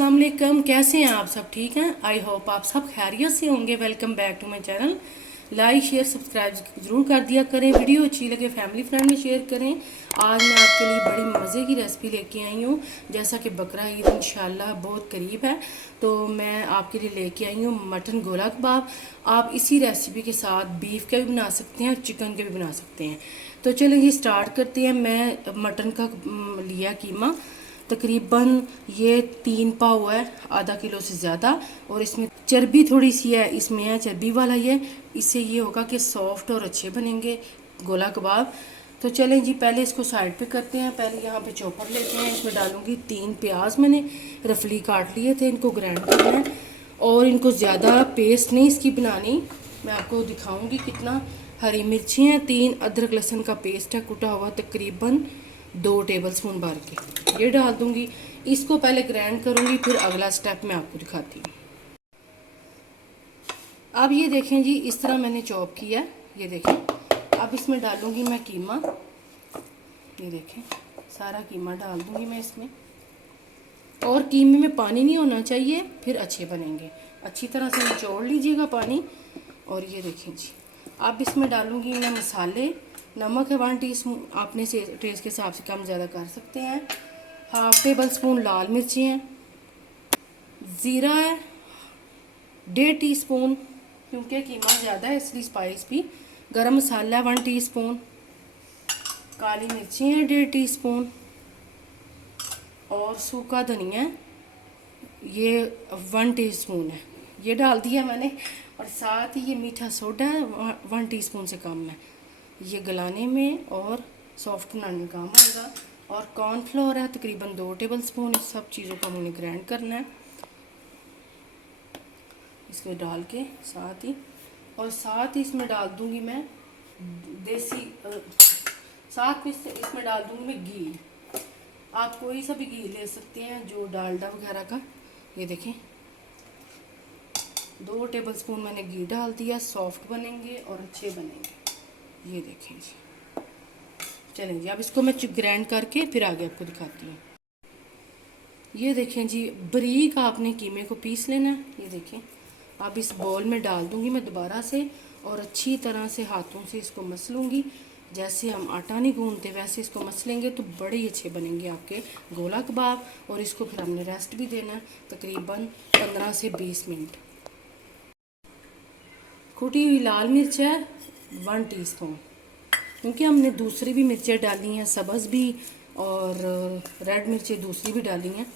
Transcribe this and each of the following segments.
अस्सलाम वालेकुम। कैसे हैं आप सब? ठीक हैं? आई होप आप सब खैरियत से होंगे। Welcome back to my channel. Like share subscribe ज़रूर कर दिया करें। वीडियो अच्छी लगे फैमिली फ्रेंड में शेयर करें। आज मैं आपके लिए बड़ी मज़े की रेसिपी लेके आई हूँ। जैसा कि बकरा ईद इंशाल्लाह बहुत करीब है, तो मैं आपके लिए लेके आई हूँ मटन गोला कबाब। आप इसी रेसिपी के साथ बीफ के भी बना सकते हैं और चिकन के भी बना सकते हैं। तो चलें जी स्टार्ट करते हैं। मैं मटन का लिया कीमा, तकरीबन ये 3 पाव है, आधा किलो से ज़्यादा। और इसमें चर्बी थोड़ी सी है, इसमें है चर्बी वाला ये। इससे ये होगा कि सॉफ्ट और अच्छे बनेंगे गोला कबाब। तो चलें जी पहले इसको साइड पे करते हैं। पहले यहाँ पे चॉपर लेते हैं, इसमें डालूंगी 3 प्याज मैंने रफली काट लिए थे, इनको ग्राइंड करना है। और इनको ज़्यादा पेस्ट नहीं इसकी बनानी, मैं आपको दिखाऊंगी कितना। हरी मिर्ची हैं 3, अदरक लहसुन का पेस्ट है कुटा हुआ तकरीबन 2 टेबल स्पून भर के ये डाल दूंगी। इसको पहले ग्राइंड करूंगी, फिर अगला स्टेप मैं आपको दिखाती हूँ। अब ये देखें जी, इस तरह मैंने चॉप किया, ये देखें। अब इसमें डालूंगी मैं कीमा, ये देखें सारा कीमा डाल दूंगी मैं इसमें। और कीमे में पानी नहीं होना चाहिए, फिर अच्छे बनेंगे। अच्छी तरह से निचोड़ लीजिएगा पानी। और ये देखें जी, अब इसमें डालूंगी मैं मसाले। नमक है 1 टीस्पून, आपने से टेस्ट के हिसाब से कम ज़्यादा कर सकते हैं। 1/2 टेबल स्पून लाल मिर्ची हैं, ज़ीरा है 1.5 टीस्पून, क्योंकि कीमा ज़्यादा है इसलिए स्पाइस भी। गरम मसाला है 1 टीस्पून, काली मिर्ची है 1.5 टीस्पून, और सूखा धनिया ये 1 टीस्पून है, ये डाल दिया मैंने। और साथ ही ये मीठा सोडा है 1 टीस्पून से कम है, ये गलाने में और सॉफ्ट बनाने में काम आएगा। और कॉर्नफ्लोर है तकरीबन 2 टेबल स्पून। इस सब चीज़ों को हमने ग्राइंड करना है इसमें डाल के साथ ही। और साथ ही इसमें डाल दूंगी मैं देसी साथ में इसमें डाल दूंगी मैं घी। आप कोई सा भी घी ले सकते हैं, जो डालडा वगैरह का। ये देखें 2 टेबल स्पून मैंने घी डाल दिया। सॉफ्ट बनेंगे और अच्छे बनेंगे, ये देखें जी। चलें जी अब इसको मैं ग्राइंड करके फिर आगे आपको दिखाती हूँ। ये देखें जी, बारीक आपने कीमे को पीस लेना है, ये देखें। अब इस बॉल में डाल दूंगी मैं दोबारा से, और अच्छी तरह से हाथों से इसको मसलूंगी। जैसे हम आटा नहीं गूंदते वैसे इसको मसलेंगे तो बड़े ही अच्छे बनेंगे आपके गोला कबाब। और इसको फिर हमने रेस्ट भी देना है तकरीबन 15 से 20 मिनट। कुटी हुई लाल मिर्च है 1 टीस्पून, क्योंकि हमने दूसरी भी मिर्चें डाली हैं, सब्ज़ भी और रेड मिर्चें दूसरी भी डाली हैं।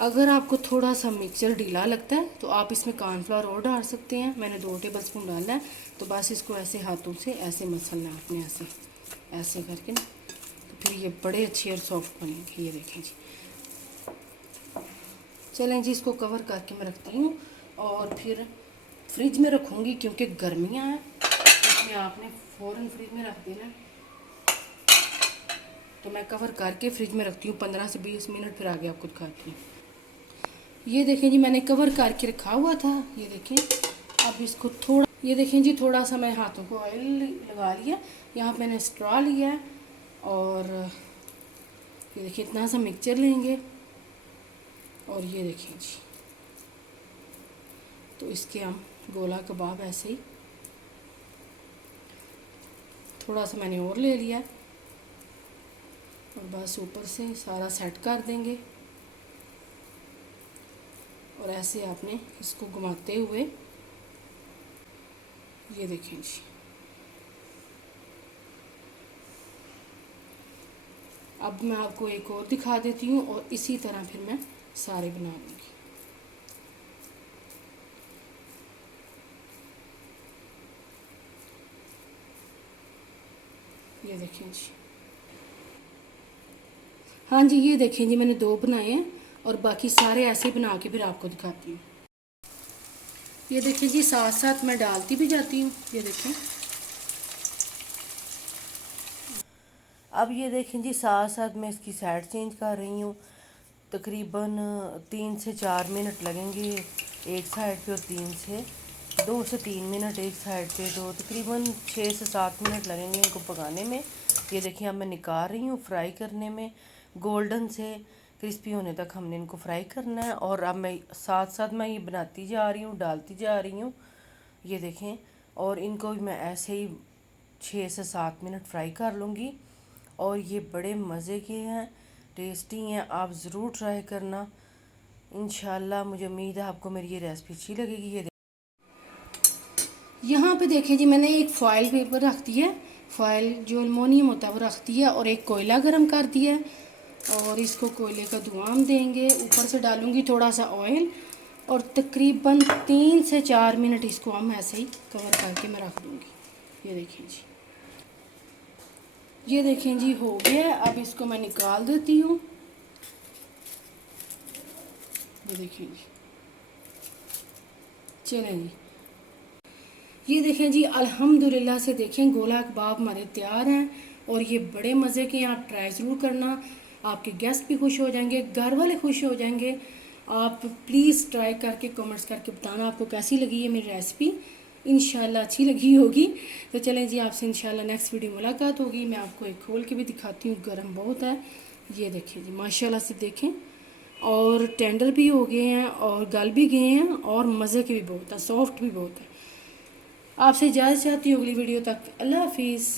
अगर आपको थोड़ा सा मिक्सचर ढीला लगता है तो आप इसमें कॉर्नफ्लोर और डाल सकते हैं। मैंने 2 टेबल स्पून डाला है। तो बस इसको ऐसे हाथों से ऐसे मसलना है आपने, ऐसे ऐसे करके ना, तो फिर ये बड़े अच्छे और सॉफ्ट बनेंगे। ये देखें जी। चलें जी इसको कवर करके मैं रखती हूँ और फिर फ्रिज में रखूँगी, क्योंकि गर्मियाँ हैं, इसमें आपने फ़ौरन फ्रिज में रख देना। तो मैं कवर करके फ्रिज में रखती हूँ 15 से 20 मिनट, फिर आगे आपको दिखाती हूँ। ये देखें जी, मैंने कवर करके रखा हुआ था, ये देखें। अब इसको थोड़ा, ये देखें जी, थोड़ा सा मैं हाथों को ऑयल लगा लिया। यहाँ पे मैंने स्ट्रॉ लिया है, और ये देखिए इतना सा मिक्सचर लेंगे। और ये देखें जी, तो इसके हम गोला कबाब ऐसे ही थोड़ा सा मैंने और ले लिया, और बस ऊपर से सारा सेट कर देंगे। और ऐसे आपने इसको घुमाते हुए, ये देखें जी। अब मैं आपको एक और दिखा देती हूँ, और इसी तरह फिर मैं सारे बना लूँगी। ये देखें जी। हाँ जी, ये देखें जी, मैंने 2 बनाए हैं, और बाकी सारे ऐसे बना के फिर आपको दिखाती हूँ। ये देखें जी, साथ साथ मैं डालती भी जाती हूँ, ये देखें। अब ये देखें जी, साथ साथ मैं इसकी साइड चेंज कर रही हूँ। तकरीबन 3 से 4 मिनट लगेंगे एक साइड पे, और 2 से 3 मिनट एक साइड पे, तो तकरीबन 6 से 7 मिनट लगेंगे इनको पकाने में। ये देखिए अब मैं निकाल रही हूँ फ्राई करने में, गोल्डन से क्रिस्पी होने तक हमने इनको फ्राई करना है। और अब मैं साथ साथ मैं ये बनाती जा रही हूँ, डालती जा रही हूँ, ये देखें। और इनको भी मैं ऐसे ही 6 से 7 मिनट फ्राई कर लूँगी। और ये बड़े मज़े के हैं, टेस्टी हैं, आप ज़रूर ट्राई करना इंशाल्लाह। मुझे उम्मीद है आपको मेरी ये रेसिपी अच्छी लगेगी। ये यहाँ पे देखें जी, मैंने एक फॉइल पेपर रख दिया है, फॉइल जो एलुमिनियम होता है वो रख दिया, और एक कोयला गरम कर दिया है। और इसको कोयले का धुआं हम देंगे, ऊपर से डालूंगी थोड़ा सा ऑयल, और तकरीबन 3 से 4 मिनट इसको हम ऐसे ही कवर करके मैं रख दूँगी। ये देखें जी, ये देखें जी हो गया। अब इसको मैं निकाल देती हूँ। ये देखें जी, चलें जी, ये देखें जी अल्हम्दुलिल्लाह से देखें गोला कबाब हमारे तैयार हैं। और ये बड़े मज़े के हैं, आप ट्राई ज़रूर करना, आपके गेस्ट भी खुश हो जाएंगे, घर वाले खुश हो जाएंगे। आप प्लीज़ ट्राई करके कमेंट्स करके बताना आपको कैसी लगी है मेरी रेसिपी। इंशाल्लाह अच्छी लगी होगी। तो चलें जी, आपसे इंशाल्लाह नेक्स्ट वीडियो मुलाकात होगी। मैं आपको एक खोल के भी दिखाती हूँ, गर्म बहुत है। ये देखें जी, माशाल्लाह से देखें, और टेंडर भी हो गए हैं और गल भी गए हैं, और मज़े के भी बहुत है, सॉफ्ट भी बहुत है। आपसे इजाज़त चाहती हूँ अगली वीडियो तक। अल्लाह हाफिज़।